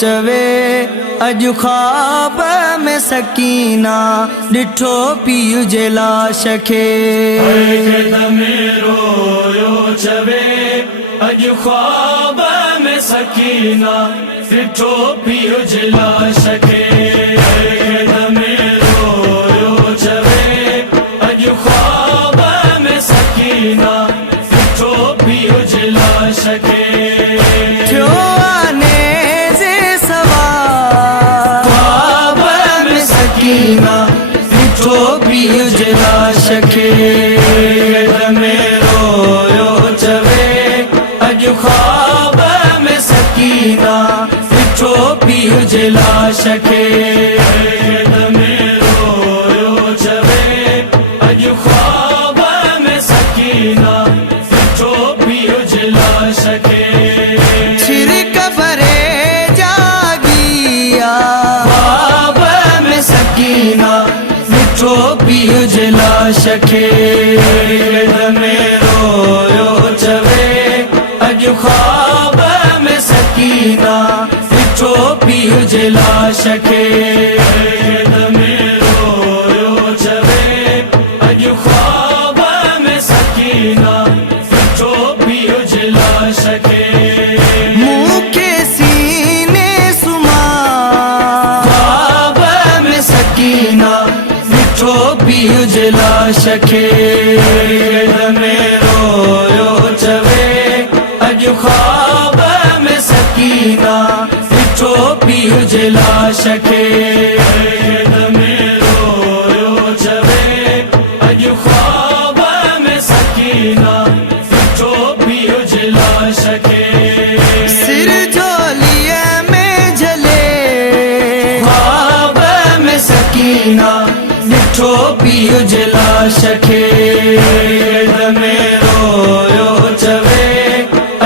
चवे अज ख्वाब में सकीना डिठो पीउ जे लाश खे। रोयो चवे अज ख्वाब में सकीना डिठो पीउ जे लाश खे। रोयो चवे अज ख्वाब में सकीना डिठो पीउ जे लाश खे। डिठो पीउ जे लाश खे। रोयो चवे अज ख्वाब में सकीना डिठो पीउ जे लाश खे। रोयो चवे अज ख्वाब में सकीना डिठो पीउ जे लाश खे। छिरक भरे जागिया ख्वाब में सकीना डिठो पीउ जे लाश खे। रोयो चवे अज ख्वाब में सकीना डिठो पीउ जे लाश खे। रोयो चवे अज ख्वाब में सकीना डिठो पीउ जे लाश खे। मुखे सीने सुमा ख्वाब में सकीना डिठो पीउ जे लाश खे। रोयो चवे अज ख्वाब में सकीना डिठो पीउ जे लाश खे। रोयो चवे अज ख्वाब में सकीना डिठो पीउ जे लाश खे। सिर झोलिए में झले ख्वाब में सकीना डिठो पीउ जे लाश खे। रोयो चवे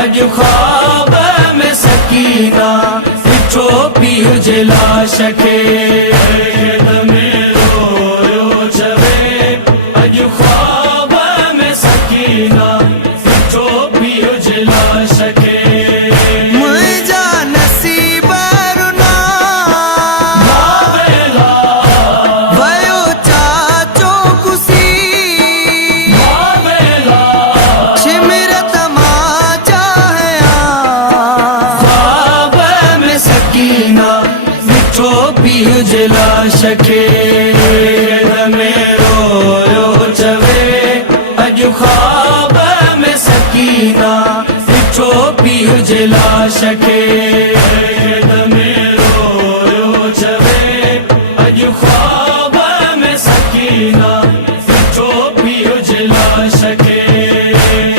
अज ख्वाब में सकीना डिठो पीउ जे लाश खे। रोयो चवे अज ख्वाब में सकीना डिठो पीउ जे लाश खे। मुंहिंजा नसीब रुना वयो चाचो कुसी शिमरत मां चाहया ख्वाब में सकीना डिठो पीउ जे लाश खे। रोयो चवे अज ख्वाब में सकीना डिठो पीउ जे लाश खे। रोयो चवे अज ख्वाब में सकीना डिठो पीउ जे लाश खे।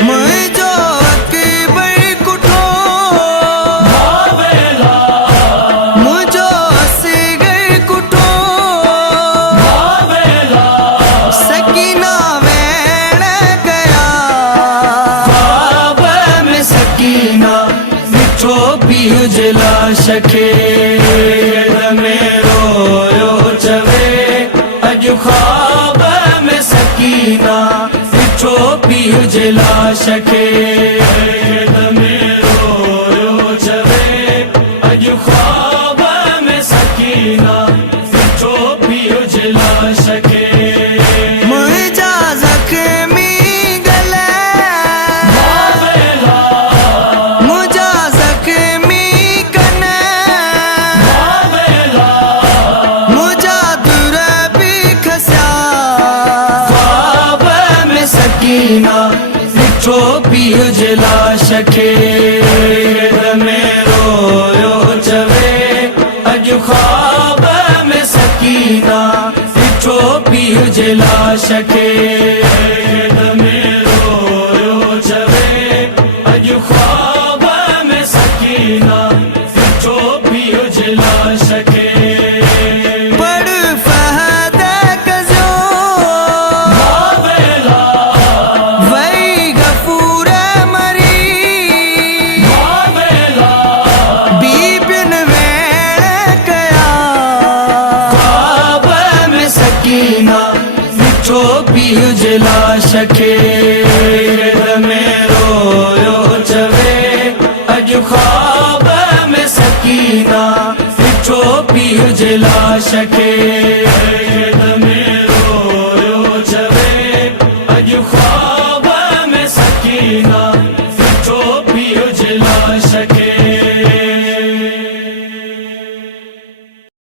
मुंहिंजो अकबर कुठो मुंहिंजो असगर कुठो सकीना वेण गया ख्वाब में सकीना डिठो पीउ जे लाश खे। रोयो चवे अज ख्वाब में सकीना डिठो पीउ जे लाश खे। रोयो चवे अज ख्वाब में सकीना डिठो पीउ जे लाश खे। मुंहिंजा ज़ख्मी गले मुंहिंजा ज़ख्मी कने मुंहिंजा दुर बि खसिया ख्वाब में सकीना डिठो पीउ जे लाश खे। रोयो चवे अज ख्वाब में सकीना डिठो पीउ जे लाश खे। रोयो चवे अज ख्वाब में सकीना डिठो पीउ जे लाश खे। बड़ फहद कजो वई गफूर मरी बीबिन वेण कया ख्वाब में सकीना डिठो पीउ जे लाश खे। रोयो चवे अज ख्वाब में सकीना ॾिठो पीउ जे लाश खे में रोयो जवे अॼु ख्वाब